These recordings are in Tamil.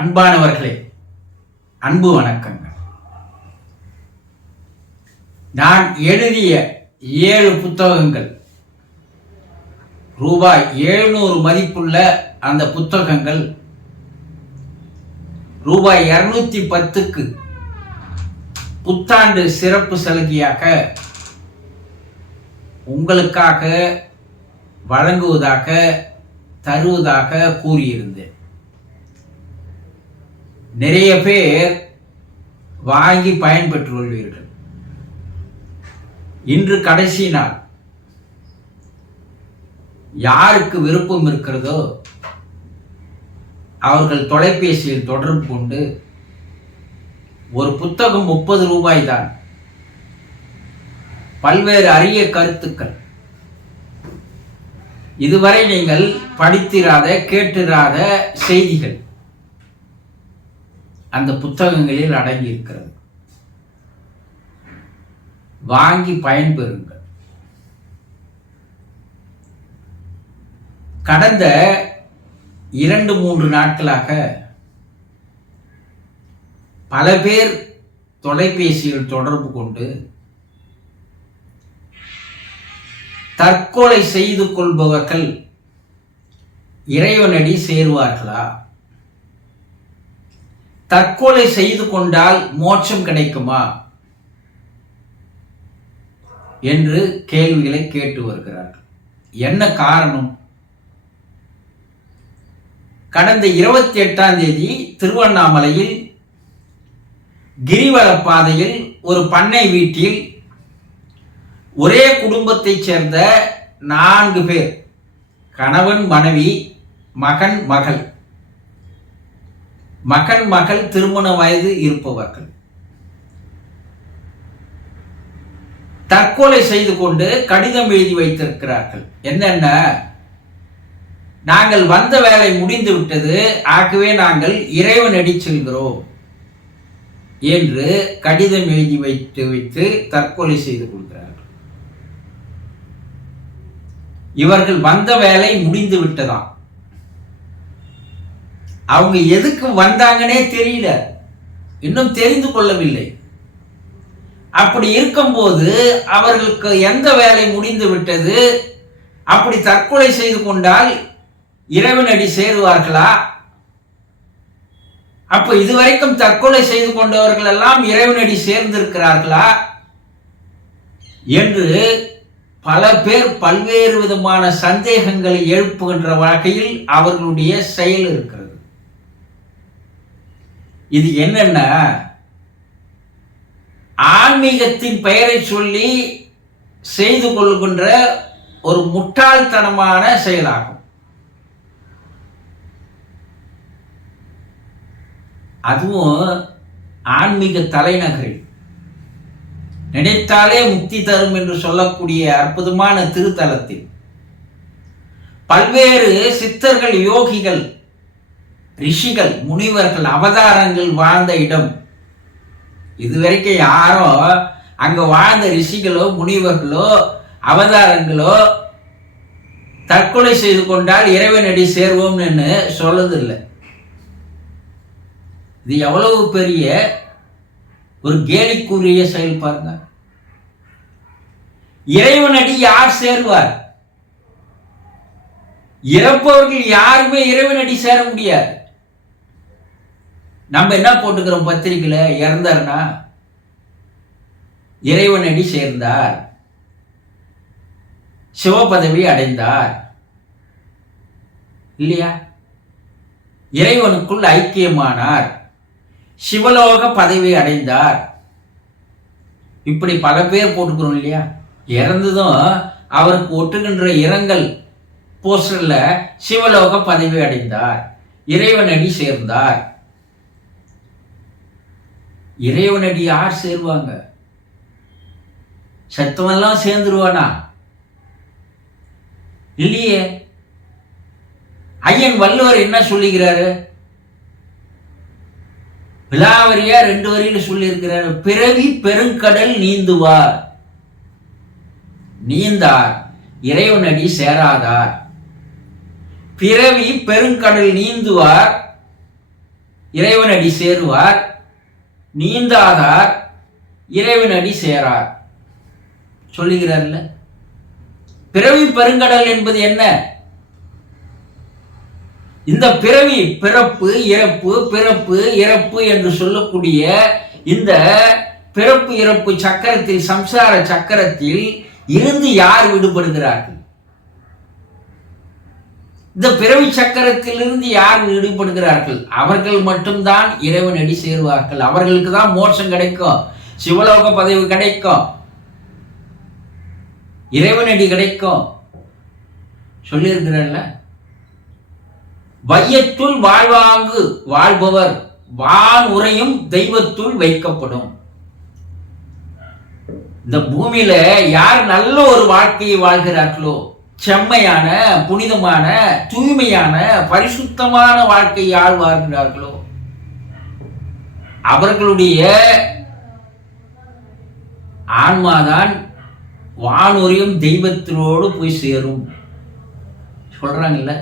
அன்பானவர்களே, அன்பு வணக்கங்கள். நான் எழுதிய 7 புத்தகங்கள் ரூபாய் 700 மதிப்புள்ள அந்த புத்தகங்கள் ரூபாய் 210க்கு புத்தாண்டு சிறப்பு சலுகையாக உங்களுக்காக வழங்குவதாக தருவதாக கூறியிருந்தேன். நிறைய பேர் வாங்கி பயன்பெற்று கொள்வீர்கள். இன்று கடைசி நாள். யாருக்கு விருப்பம் இருக்கிறதோ அவர்கள் தொலைபேசியில் தொடர்பு கொண்டு, ஒரு புத்தகம் 30 ரூபாய் தான், பல்வேறு அரிய கருத்துக்கள், இதுவரை நீங்கள் படித்திராத கேட்டிராத செய்திகள் அந்த புத்தகங்களில் அடங்கி இருக்கிறது. வாங்கி பயன்பெறுங்கள். கடந்த 2-3 நாட்களாக பல பேர் தொலைபேசியில் தொடர்பு கொண்டு தற்கொலை செய்து கொள்பவர்கள் இறைவனடி சேருவார்களா, தற்கொலை செய்து கொண்டால் மோட்சம் கிடைக்குமா என்று கேள்விகளை கேட்டு வருகிறார்கள். என்ன காரணம்? கடந்த 28ஆம் தேதி திருவண்ணாமலையில் கிரிவல பாதையில் ஒரு பண்ணை வீட்டில் ஒரே குடும்பத்தைச் சேர்ந்த 4 பேர், கணவன் மனைவி, மகன் மகள், மகன் மகள் திருமண வயது இருப்பவர்கள் தற்கொலை செய்து கொண்டு கடிதம் எழுதி வைத்திருக்கிறார்கள். என்னென்ன? நாங்கள் வந்த வேலை முடிந்து விட்டது, ஆகவே நாங்கள் இறைவனடி செல்கிறோம் என்று கடிதம் எழுதி வைத்து தற்கொலை செய்து கொள்கிறார்கள். இவர்கள் வந்த வேலை முடிந்து விட்டதாம். அவங்க எதுக்கு வந்தாங்கன்னே தெரியல, இன்னும் தெரிந்து கொள்ளவில்லை. அப்படி இருக்கும்போது அவர்களுக்கு எந்த வேலை முடிந்து விட்டது, அப்படி தற்கொலை செய்து கொண்டால் இறைவனடி சேருவார்களா? அப்ப இதுவரைக்கும் தற்கொலை செய்து கொண்டவர்கள் எல்லாம் இறைவனடி சேர்ந்திருக்கிறார்களா என்று பல பேர் பல்வேறு விதமான சந்தேகங்களை எழுப்புகின்ற வகையில் அவர்களுடைய செயல் இருக்கிறது. இது என்னன்னா, ஆன்மீகத்தின் பெயரை சொல்லி செய்து கொள்கின்ற ஒரு முட்டாள்தனமான செயலாகும். அதுவும் ஆன்மீக தலைநகரில், நினைத்தாலே முக்தி தரும் என்று சொல்லக்கூடிய அற்புதமான திருத்தலத்தில் பல்வேறு சித்தர்கள், யோகிகள், ரிஷிகள், முனிவர்கள், அவதாரங்கள் வாழ்ந்த இடம். இதுவரைக்கும் யாரோ அங்க வாழ்ந்த ரிஷிகளோ முனிவர்களோ அவதாரங்களோ தற்கொலை செய்து கொண்டால் இறைவனடி சேர்வோம்னு சொல்லதில்லை. இது எவ்வளவு பெரிய ஒரு கேலிக்குரிய செயல் பாருங்க. இறைவனடி யார் சேர்வார்? இறப்பவர்கள் யாருமே இறைவனடி சேர முடியாது. நம்ம என்ன போட்டுக்கிறோம் பத்திரிக்கையில, இறந்தார்னா இறைவனடி சேர்ந்தார், சிவபதவி அடைந்தார், இல்லையா? இறைவனுக்குள் ஐக்கியமானார், சிவலோக பதவி அடைந்தார், இப்படி பல பேர் போட்டுக்கிறோம் இல்லையா? இறந்ததும் அவருக்கு ஒட்டுகின்ற இரங்கல் போஸ்டர்ல சிவலோக பதவி அடைந்தார், இறைவனடி சேர்ந்தார். இறைவனடி யார் சேர்வாங்க? சத்தமெல்லாம் சேர்ந்துருவானா? இல்லையே. ஐயன் வள்ளுவர் என்ன சொல்லுகிறாரு? விலாவரியா 2 வரியில சொல்லி இருக்கிறார். பிறவி பெருங்கடல் நீந்துவார், நீந்தார் இறைவனடி சேராதார். பிறவி பெருங்கடல் நீந்துவார், இறைவனடி சேருவார், நீந்தாதார் இறைவனடி சேரார் சொல்லுகிறார்ல. பிறவி பெருங்கடல் என்பது என்ன? இந்த பிறவி, பிறப்பு இறப்பு, பிறப்பு இறப்பு என்று சொல்லக்கூடிய இந்த பிறப்பு இறப்பு சக்கரத்தில், சம்சார சக்கரத்தில் இருந்து யார் விடுபடுகிறார்கள்? இந்த பிறவி சக்கரத்தில் இருந்து யார் விடுபடுகிறார்கள்? அவர்கள் மட்டும்தான் இறைவனடி சேருவார்கள். அவர்களுக்கு தான் மோட்சம் கிடைக்கும், சிவலோக பதவி கிடைக்கும், இறைவனடி கிடைக்கும் சொல்லியிருக்கிறார்ல. வையத்துள் வாழ்வாங்கு வாழ்பவர் வான் உரையும் தெய்வத்துள் வைக்கப்படும். இந்த பூமியில யார் நல்ல ஒரு வாழ்க்கையை வாழ்கிறார்களோ, செம்மையான, புனிதமான, தூய்மையான, பரிசுத்தமான வாழ்க்கையை யார் வாழ்கிறார்களோ, அவர்களுடைய ஆன்மாதான் வானுரையும் தெய்வத்தினோடு போய் சேரும் சொல்றாங்கல்ல.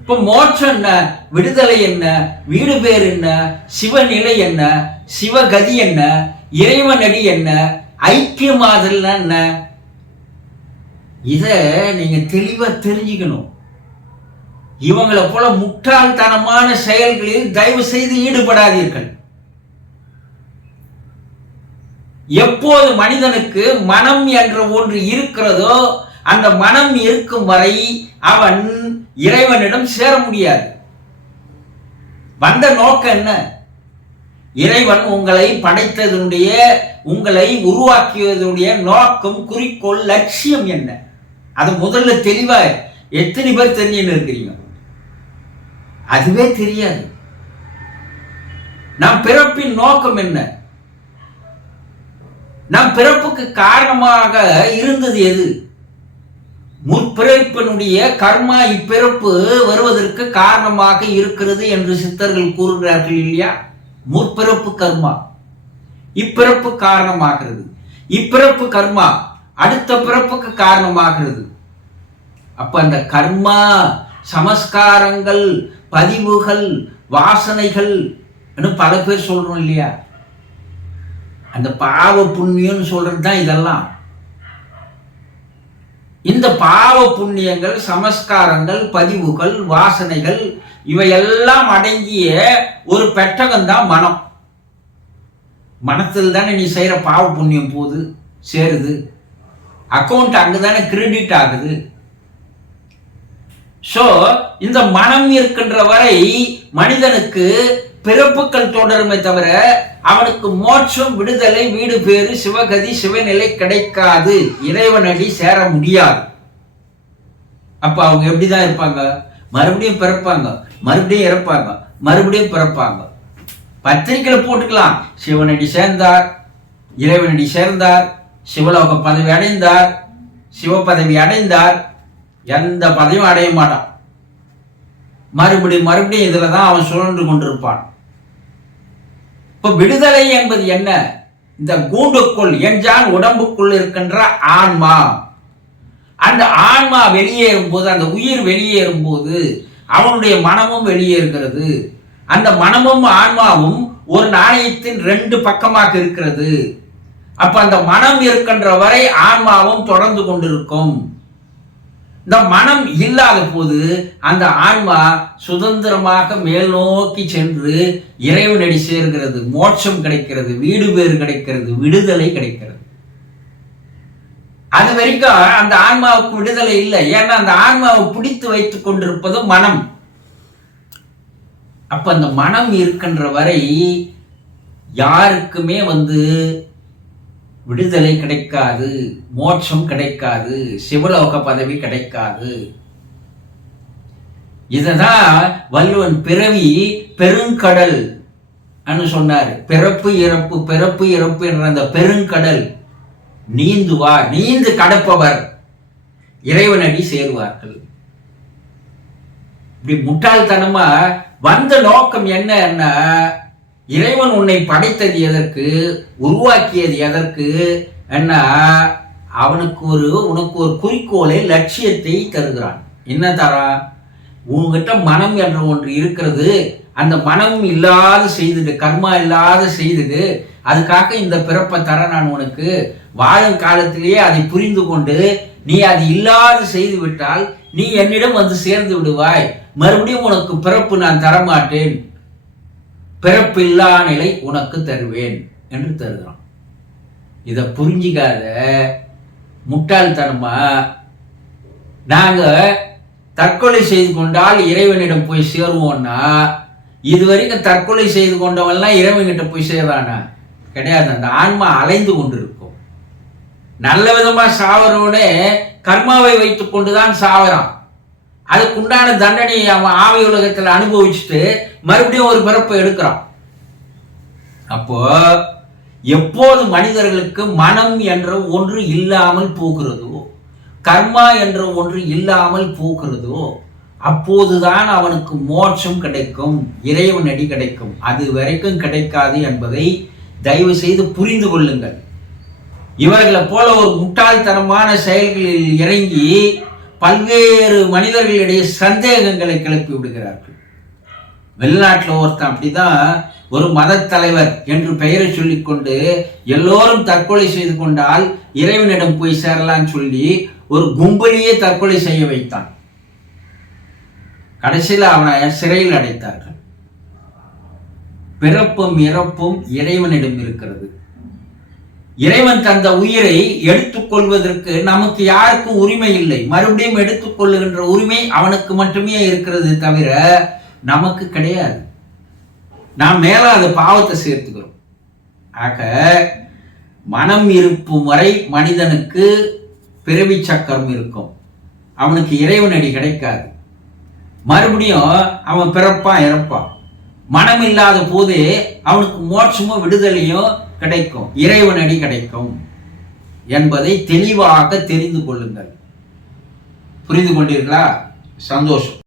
இப்ப மோட்சம் என்ன, விடுதலை என்ன, வீடு பேர் என்ன, சிவநிலை என்ன, சிவகதி என்ன, இறைவனடி என்ன, ஐக்கியமாதல் என்ன, இத நீங்க தெளிவா தெரிஞ்சுக்கணும். இவங்களை போல முட்டாள்தனமான செயல்களில் தயவு செய்து ஈடுபடாதீர்கள். எப்போது மனிதனுக்கு மனம் என்ற ஒன்று இருக்கிறதோ, அந்த மனம் இருக்கும் வரை அவன் இறைவனிடம் சேர முடியாது. வந்த நோக்கம் என்ன? இறைவன் உங்களை படைத்ததனுடைய, உங்களை உருவாக்கியதனுடைய நோக்கம், குறிக்கோள், லட்சியம் என்ன? அது முதல்ல தெளிவா எத்தனை பேர் தெரிஞ்சுன்னு இருக்கிறீங்க? அதுவே தெரியாது. நம் பிறப்பின் நோக்கம் என்ன? நம் பிறப்புக்கு காரணமாக இருந்தது எது? முற்பிறப்பினுடைய கர்மா இப்பிறப்பு வருவதற்கு காரணமாக இருக்கிறது என்று சித்தர்கள் கூறுகிறார்கள் இல்லையா? முற்பிறப்பு கர்மா இப்பிறப்பு காரணமாகிறது, இப்பிறப்பு கர்மா அடுத்த பிறப்புக்கு காரணமாகிறது. அப்ப அந்த கர்மா, சமஸ்காரங்கள், பதிவுகள், வாசனைகள் பல பேர் சொல்றோம் இல்லையா? அந்த பாவ புண்ணியம் சொல்றது தான் இதெல்லாம். இந்த பாவ புண்ணியங்கள், சமஸ்காரங்கள், பதிவுகள், வாசனைகள் இவையெல்லாம் அடங்கிய ஒரு பெட்டகம் தான் மனம். மனத்தில் தானே நீ செய்யற பாவ புண்ணியம் போது சேருது, அக்கௌண்ட் அங்கதானே கிரெடிட் ஆகுது. சோ இந்த மனம் இருக்கின்ற வரை மனிதனுக்கு பிறப்புகள் தொடருமே தவிர அவனுக்கு மோட்சம், விடுதலை, வீடு பேரு, சிவகதி, சிவநிலை கிடைக்காது, இறைவனடி சேர முடியாது. அப்ப அவங்க எப்படிதான் இருப்பாங்க? மறுபடியும் பிறப்பாங்க, மறுபடியும் இறப்பாங்க, மறுபடியும் பிறப்பாங்க. பத்திரிகையில போட்டுக்கலாம், சிவனடி சேர்ந்தார், இறைவனடி சேர்ந்தார், சிவலோக பதவி அடைந்தார், சிவ பதவி அடைந்தார். எந்த பதவியும் அடைய மாட்டான். மறுபடியும் மறுபடியும் இதுலதான் அவன் சுழன்று கொண்டிருப்பான். இப்ப விடுதலை என்பது என்ன? இந்த கூண்டுக்குள், என்ஜான் உடம்புக்குள் இருக்கின்ற ஆன்மா, அந்த ஆன்மா வெளியேறும் போது, அந்த உயிர் வெளியேறும் போது அவனுடைய மனமும் வெளியேறுகிறது. அந்த மனமும் ஆன்மாவும் ஒரு நாணயத்தின் ரெண்டு பக்கமாக இருக்கிறது. அப்ப அந்த மனம் இருக்கின்ற வரை ஆன்மாவும் தொடர்ந்து கொண்டிருக்கும். இந்த மனம் இல்லாத போது அந்த ஆன்மா சுதந்திரமாக மேல் நோக்கி சென்று இறைவனடி சேர்கிறது, மோட்சம் கிடைக்கிறது, வீடு பேறு கிடைக்கிறது, விடுதலை கிடைக்கிறது. அது வரைக்கும் அந்த ஆன்மாவுக்கு விடுதலை இல்லை. ஏன்னா அந்த ஆன்மாவை பிடித்து வைத்துக் கொண்டிருப்பது மனம். அப்ப அந்த மனம் இருக்கின்ற வரை யாருக்குமே விடுதலை கிடைக்காது, மோட்சம் கிடைக்காது, சிவலோக பதவி கிடைக்காது. இததான் வள்ளுவன் பிறவி பெருங்கடல் சொன்னார். பிறப்பு இறப்பு, பிறப்பு இறப்பு என்ற அந்த பெருங்கடல் நீந்துவார், நீந்து கடப்பவர் இறைவனடி சேருவார்கள். இப்படி முட்டாள்தனமா வந்த நோக்கம் என்னன்னா, இறைவன் உன்னை படைத்தது எதற்கு, உருவாக்கியது எதற்கு என்ன, உனக்கு ஒரு குறிக்கோளை, லட்சியத்தை தருகிறான். என்ன தரான்? உன்கிட்ட மனம் என்ற ஒன்று இருக்கிறது, அந்த மனமும் இல்லாத செய்துடு, கர்மா இல்லாத செய்துடு, அதுக்காக இந்த பிறப்பை தர நான் உனக்கு, வாழும் காலத்திலேயே அதை புரிந்து கொண்டு நீ அது இல்லாத செய்து விட்டால் நீ என்னிடம் வந்து சேர்ந்து விடுவாய், மறுபடியும் உனக்கு பிறப்பு நான் தரமாட்டேன், பிறப்பு இல்லா நிலை உனக்கு தருவேன் என்று தருகிறான். இதை புரிஞ்சிக்காத முட்டாள்தனமா நாங்க தற்கொலை செய்து கொண்டால் இறைவனிடம் போய் சேருவோம்னா, இதுவரைக்கும் தற்கொலை செய்து கொண்டவன்லாம் இறைவன்கிட்ட போய் சேரானா? கிடையாது. அந்த ஆன்மா அலைந்து கொண்டிருக்கும். நல்ல விதமா சாவரோட கர்மாவை வைத்துக் கொண்டுதான் சாவறான். அதுக்குண்டான தண்டனையை அவன் ஆவி உலகத்தில் அனுபவிச்சுட்டு மறுபடியும் ஒரு பிறப்பை எடுக்கிறான். அப்போ எப்போது மனிதர்களுக்கு மனம் என்ற ஒன்று இல்லாமல் போகிறதோ, கர்மா என்ற ஒன்று இல்லாமல் போகிறதோ, அப்போதுதான் அவனுக்கு மோட்சம் கிடைக்கும், இறைவனடி கிடைக்கும். அது வரைக்கும் கிடைக்காது என்பதை தயவு செய்து புரிந்து கொள்ளுங்கள். இவர்களை போல ஒரு முட்டாள்தனமான செயல்களில் இறங்கி பல்வேறு மனிதர்களிடையே சந்தேகங்களை கிளப்பி விடுகிறார்கள். வெளிநாட்டில் ஒருத்தன் அப்படிதான் ஒரு மத தலைவர் என்று பெயரை சொல்லிக்கொண்டு எல்லோரும் தற்கொலை செய்து கொண்டால் இறைவனிடம் போய் சேரலான்னு சொல்லி ஒரு கும்பலியே தற்கொலை செய்ய வைத்தான். கடைசியில் அவனை சிறையில் அடைத்தார்கள். பிறப்பும் இறப்பும் இறைவனிடம் இருக்கிறது. இறைவன் தந்த உயிரை எடுத்துக்கொள்வதற்கு நமக்கு யாருக்கும் உரிமை இல்லை. மறுபடியும் எடுத்துக்கொள்ளுகின்ற உரிமை அவனுக்கு மட்டுமே இருக்கிறது தவிர நமக்கு கிடையாது. நாம் மேல அந்த பாவத்தை சேர்த்துக்கிறோம். ஆக மனம் இருக்கும் வரை மனிதனுக்கு பிறவி சக்கரம் இருக்கும். அவனுக்கு இறைவனடி கிடைக்காது. மறுபடியும் அவன் பிறப்பான் இறப்பான். மனம் இல்லாத போது அவனுக்கு மோட்சமும் விடுதலையும் கிடைக்கும், இறைவனடி கிடைக்கும் என்பதை தெளிவாக தெரிந்து கொள்ளுங்கள். புரிந்து கொண்டீர்களா? சந்தோஷம்.